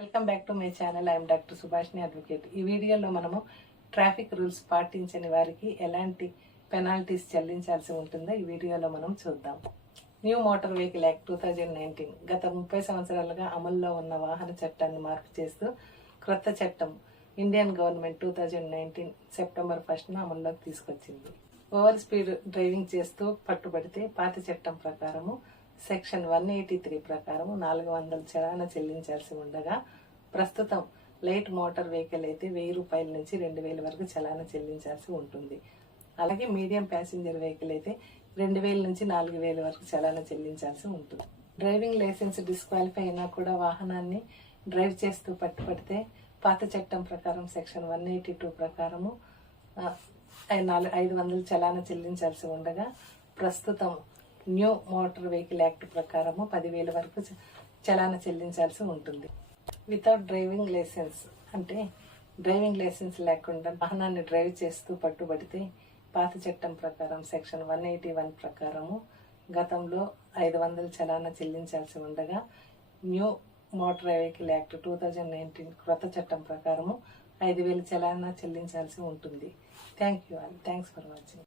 Welcome back to my channel. I'm doctor Subhashini advocate. ఈ వీడియోలో మనము ట్రాఫిక్ రూల్స్ పాటించని వారికి ఎలాంటి పెనాల్టీస్ చెల్లించాల్సి ఉంటుందో ఈ వీడియోలో మనం చూద్దాం. న్యూ మోటార్ వెహికల్ యాక్ట్ 2019 గత 30 సంవత్సరాలుగా అమల్లో ఉన్న వాహన చట్టాన్ని మార్పు చేస్తూ క్రొత్త చట్టం ఇండియన్ గవర్నమెంట్ 2019 సెప్టెంబర్ 1న అమల్లోకి తీసుకొచ్చింది. ఓవర్ స్పీడ్ డ్రైవింగ్ చేస్తూ పట్టుబడితే పాత చట్టం ప్రకారము సెక్షన్ 183 ప్రకారం 400 చలానా చెల్లించాల్సి ఉండగా, ప్రస్తుతం లైట్ మోటార్ వెహికల్ అయితే 1000 రూపాయల నుంచి 2000 వరకు చలానా చెల్లించాల్సి ఉంటుంది. అలాగే మీడియం ప్యాసింజర్ వెహికల్ అయితే 2000 నుంచి 4000 వరకు చలానా చెల్లించాల్సి ఉంటుంది. డ్రైవింగ్ లైసెన్స్ డిస్క్వాలిఫై అయినా కూడా వాహనాన్ని డ్రైవ్ చేస్తూ పట్టుబడితే పాత చట్టం ప్రకారం సెక్షన్ 182 ప్రకారము 500 చలానా చెల్లించాల్సి ఉండగా, ప్రస్తుతం న్యూ మోటార్ వెహికల్ యాక్ట్ ప్రకారము 10,000 వరకు చలానా చెల్లించాల్సి ఉంటుంది. వితౌట్ డ్రైవింగ్ లైసెన్స్ అంటే డ్రైవింగ్ లైసెన్స్ లేకుండా వాహనాన్ని డ్రైవ్ చేస్తూ పట్టుబడితే పాత చట్టం ప్రకారం సెక్షన్ 181 ప్రకారము గతంలో 500 చలానా చెల్లించాల్సి ఉండగా, న్యూ మోటార్ వెహికల్ యాక్ట్ 2019 క్రొత్త చట్టం ప్రకారము 5,000 చలానా చెల్లించాల్సి ఉంటుంది. Thank you all. Thanks for watching.